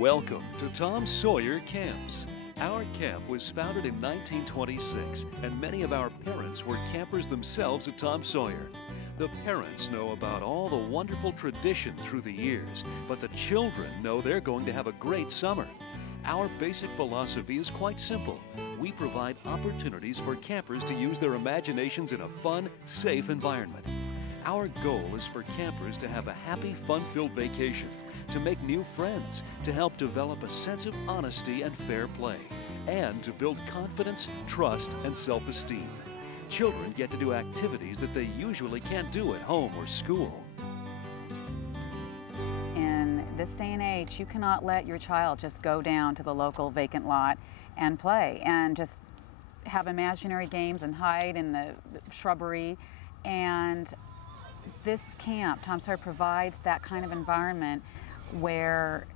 Welcome to Tom Sawyer Camps. Our camp was founded in 1926, and many of our parents were campers themselves at Tom Sawyer. The parents know about all the wonderful tradition through the years, but the children know they're going to have a great summer. Our basic philosophy is quite simple. We provide opportunities for campers to use their imaginations in a fun, safe environment. Our goal is for campers to have a happy, fun-filled vacation, to make new friends, to help develop a sense of honesty and fair play, and to build confidence, trust, and self-esteem. Children get to do activities that they usually can't do at home or school. In this day and age, you cannot let your child just go down to the local vacant lot and play and just have imaginary games and hide in the shrubbery. And this camp, Tom Sawyer, provides that kind of environment where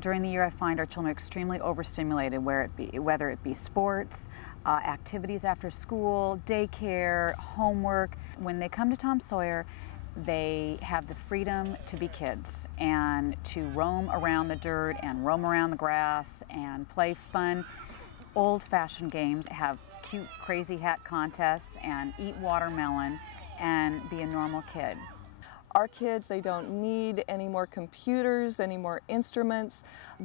during the year I find our children are extremely overstimulated, whether it be sports, activities after school, daycare, homework. When they come to Tom Sawyer, they have the freedom to be kids and to roam around the dirt and roam around the grass and play fun, old-fashioned games, have cute crazy hat contests and eat watermelon and be a normal kid. Our kids, they don't need any more computers, any more instruments.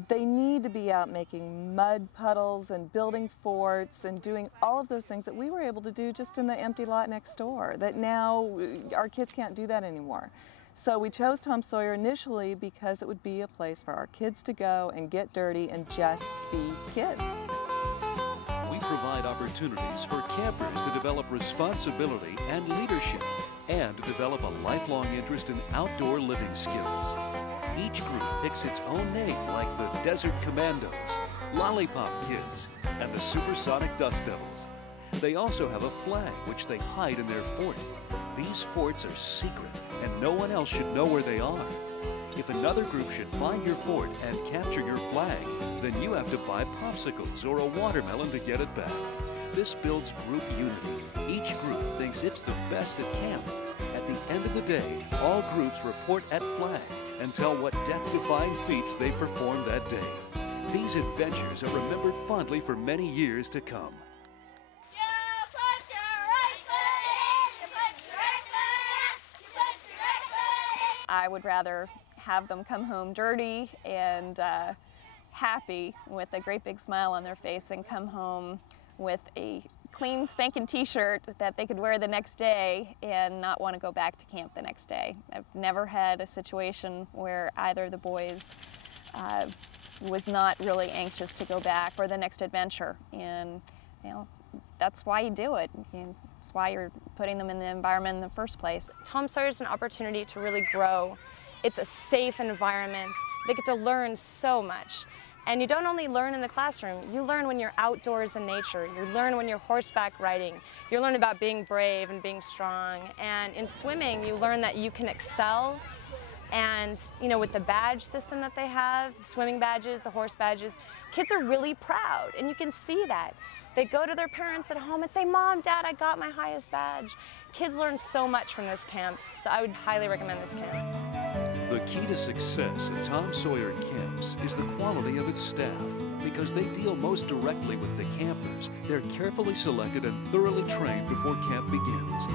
They need to be out making mud puddles and building forts and doing all of those things that we were able to do just in the empty lot next door, that now our kids can't do that anymore. So we chose Tom Sawyer initially because it would be a place for our kids to go and get dirty and just be kids. We provide opportunities for campers to develop responsibility and leadership, and to develop a lifelong interest in outdoor living skills. Each group picks its own name, like the Desert Commandos, Lollipop Kids, and the Supersonic Dust Devils. They also have a flag which they hide in their fort. These forts are secret, and no one else should know where they are. If another group should find your fort and capture your flag, then you have to buy popsicles or a watermelon to get it back. This builds group unity. Each group thinks it's the best at camp. At the end of the day, all groups report at flag and tell what death-defying feats they performed that day. These adventures are remembered fondly for many years to come. I would rather have them come home dirty and happy with a great big smile on their face than come home with a clean spanking t-shirt that they could wear the next day and not want to go back to camp the next day. I've never had a situation where either of the boys was not really anxious to go back for the next adventure, and you know, that's why you do it. That's why you're putting them in the environment in the first place. Tom Sawyer is an opportunity to really grow. It's a safe environment. They get to learn so much. And you don't only learn in the classroom, you learn when you're outdoors in nature. You learn when you're horseback riding. You learn about being brave and being strong. And in swimming, you learn that you can excel. And you know, with the badge system that they have, the swimming badges, the horse badges, kids are really proud, and you can see that. They go to their parents at home and say, "Mom, Dad, I got my highest badge." Kids learn so much from this camp, so I would highly recommend this camp. The key to success at Tom Sawyer Camps is the quality of its staff. Because they deal most directly with the campers, they're carefully selected and thoroughly trained before camp begins.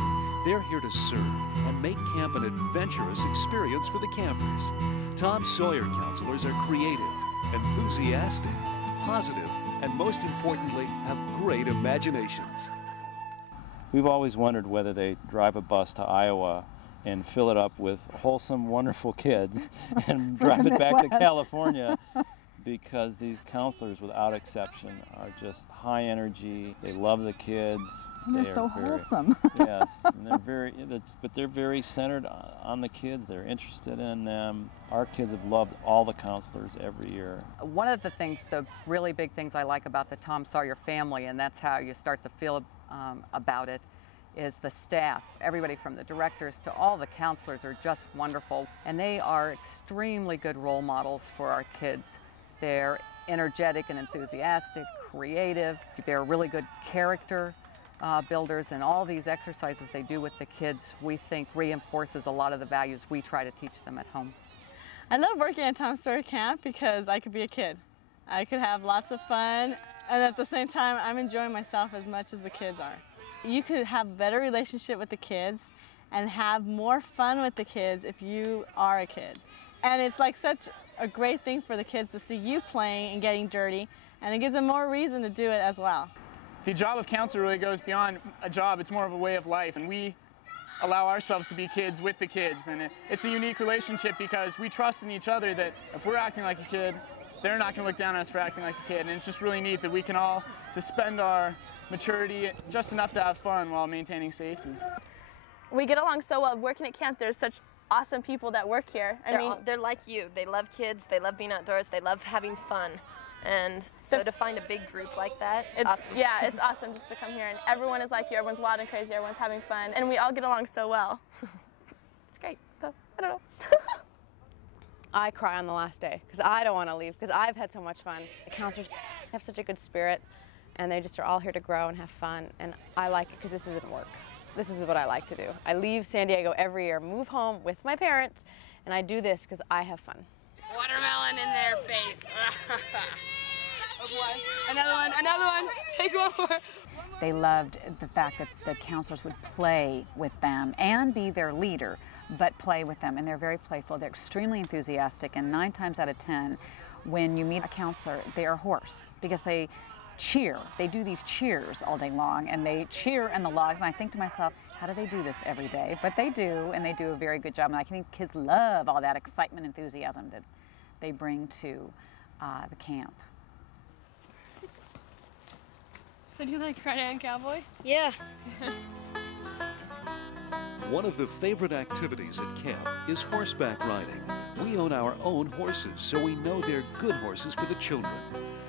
They're here to serve and make camp an adventurous experience for the campers. Tom Sawyer counselors are creative, enthusiastic, positive, and most importantly, have great imaginations. We've always wondered whether they drive a bus to Iowa and fill it up with wholesome, wonderful kids and drive it back to California, because these counselors, without exception, are just high energy. They love the kids. And they're so wholesome. Yes, and they're very centered on the kids. They're interested in them. Our kids have loved all the counselors every year. One of the things, the really big things I like about the Tom Sawyer family, and that's how you start to feel about it, is the staff. Everybody from the directors to all the counselors are just wonderful, and they are extremely good role models for our kids. They're energetic and enthusiastic, creative. They're really good character builders, and all these exercises they do with the kids, we think reinforces a lot of the values we try to teach them at home. I love working at Tom Sawyer Camp because I could be a kid. I could have lots of fun, and at the same time, I'm enjoying myself as much as the kids are. You could have a better relationship with the kids and have more fun with the kids if you are a kid. And it's like such a great thing for the kids to see you playing and getting dirty, and it gives them more reason to do it as well. The job of counselor really goes beyond a job. It's more of a way of life, and we allow ourselves to be kids with the kids. And it's a unique relationship because we trust in each other that if we're acting like a kid, they're not going to look down on us for acting like a kid. And it's just really neat that we can all suspend our maturity just enough to have fun while maintaining safety. We get along so well. Working at camp, there's such awesome people that work here. I mean, they're like you. They love kids, they love being outdoors, they love having fun. And so to find a big group like that, it's awesome. Yeah, it's awesome just to come here, and everyone is like you. Everyone's wild and crazy, everyone's having fun, and we all get along so well. It's great. So, I don't know. I cry on the last day because I don't want to leave because I've had so much fun. The counselors have such a good spirit, and they just are all here to grow and have fun, and I like it because this isn't work. This is what I like to do. I leave San Diego every year, move home with my parents, and I do this because I have fun. Watermelon in their face. Oh boy. Another one. Take one more. They loved the fact that the counselors would play with them and be their leader, but play with them, and they're very playful. They're extremely enthusiastic, and 9 times out of 10, when you meet a counselor, they are hoarse because they cheer. They do these cheers all day long, and they cheer in the logs, and I think to myself, how do they do this every day? But they do, and they do a very good job, and I think kids love all that excitement and enthusiasm that they bring to the camp. So do you like Red-Hand Cowboy? Yeah. One of the favorite activities at camp is horseback riding. We own our own horses, so we know they're good horses for the children.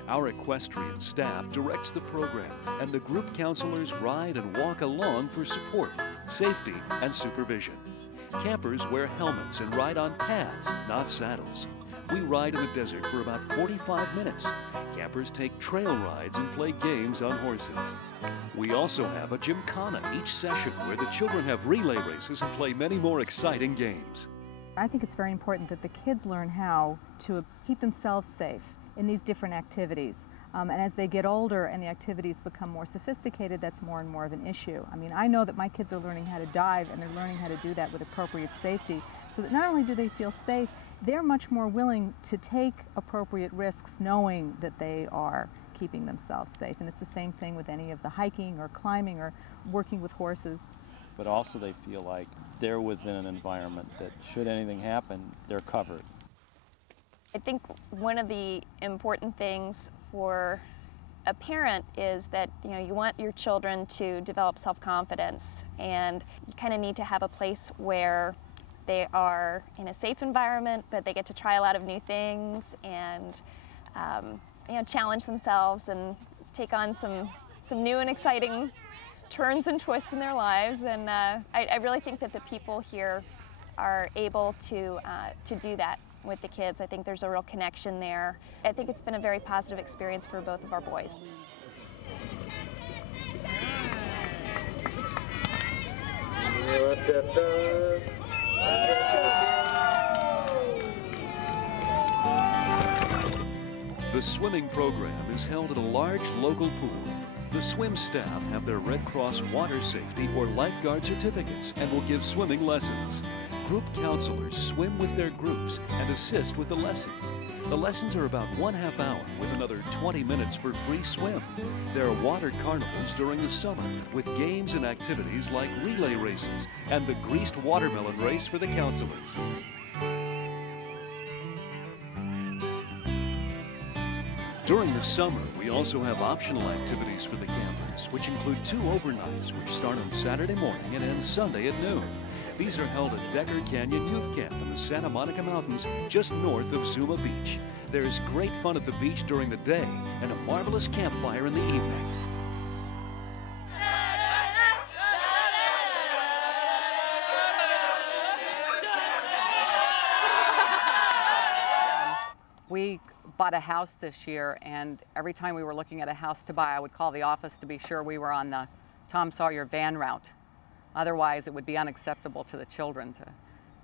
Our equestrian staff directs the program, and the group counselors ride and walk along for support, safety, and supervision. Campers wear helmets and ride on pads, not saddles. We ride in the desert for about 45 minutes. Campers take trail rides and play games on horses. We also have a gymkhana each session where the children have relay races and play many more exciting games. I think it's very important that the kids learn how to keep themselves safe in these different activities. And as they get older and the activities become more sophisticated, that's more and more of an issue. I mean, I know that my kids are learning how to dive, and they're learning how to do that with appropriate safety, so that not only do they feel safe, they're much more willing to take appropriate risks knowing that they are keeping themselves safe. And it's the same thing with any of the hiking or climbing or working with horses. But also they feel like they're within an environment that should anything happen, they're covered. I think one of the important things for a parent is that you want your children to develop self-confidence, and you kind of need to have a place where they are in a safe environment, but they get to try a lot of new things and challenge themselves and take on some new and exciting turns and twists in their lives. And I really think that the people here are able to do that with the kids. I think there's a real connection there. I think it's been a very positive experience for both of our boys. The swimming program is held at a large local pool. The swim staff have their Red Cross water safety or lifeguard certificates and will give swimming lessons. Group counselors swim with their groups and assist with the lessons. The lessons are about 1/2 hour with another 20 minutes for free swim. There are water carnivals during the summer with games and activities like relay races and the greased watermelon race for the counselors. During the summer, we also have optional activities for the campers, which include 2 overnights, which start on Saturday morning and end Sunday at noon. These are held at Decker Canyon Youth Camp in the Santa Monica Mountains, just north of Zuma Beach. There's great fun at the beach during the day and a marvelous campfire in the evening. We bought a house this year, and every time we were looking at a house to buy, I would call the office to be sure we were on the Tom Sawyer van route. Otherwise, it would be unacceptable to the children to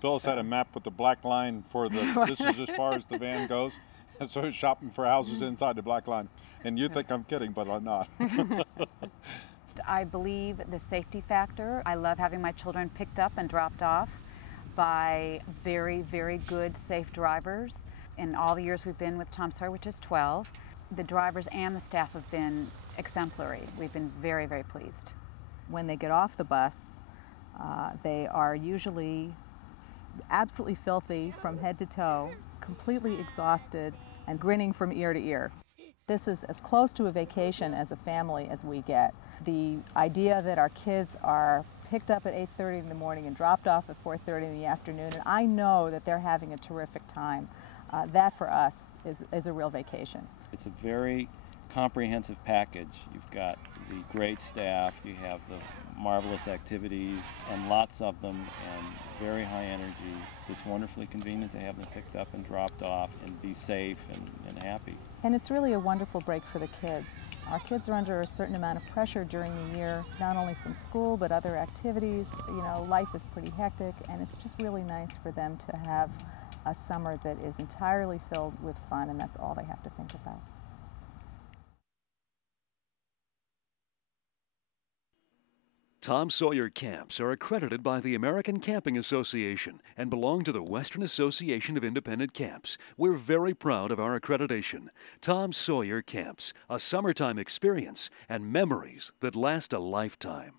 Phyllis had a map with the black line for the, this is as far as the van goes. And so he's shopping for houses inside the black line. And you think I'm kidding, but I'm not. I believe the safety factor. I love having my children picked up and dropped off by very, very good, safe drivers. In all the years we've been with Tom Sawyer, which is 12, the drivers and the staff have been exemplary. We've been very, very pleased. When they get off the bus, they are usually absolutely filthy from head to toe, completely exhausted, and grinning from ear to ear. This is as close to a vacation as a family as we get. The idea that our kids are picked up at 8:30 in the morning and dropped off at 4:30 in the afternoon, and I know that they're having a terrific time, that for us is a real vacation. It's a very comprehensive package. You've got the great staff, you have the marvelous activities, and lots of them, and very high energy. It's wonderfully convenient to have them picked up and dropped off and be safe and happy. And it's really a wonderful break for the kids. Our kids are under a certain amount of pressure during the year, not only from school, but other activities. You know, life is pretty hectic, and it's just really nice for them to have a summer that is entirely filled with fun, and that's all they have to think about. Tom Sawyer Camps are accredited by the American Camping Association and belong to the Western Association of Independent Camps. We're very proud of our accreditation. Tom Sawyer Camps, a summertime experience and memories that last a lifetime.